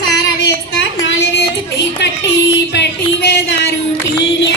సారా వేస్తా నాలి వేసి పట్టి పట్టి వేదారు పీడియా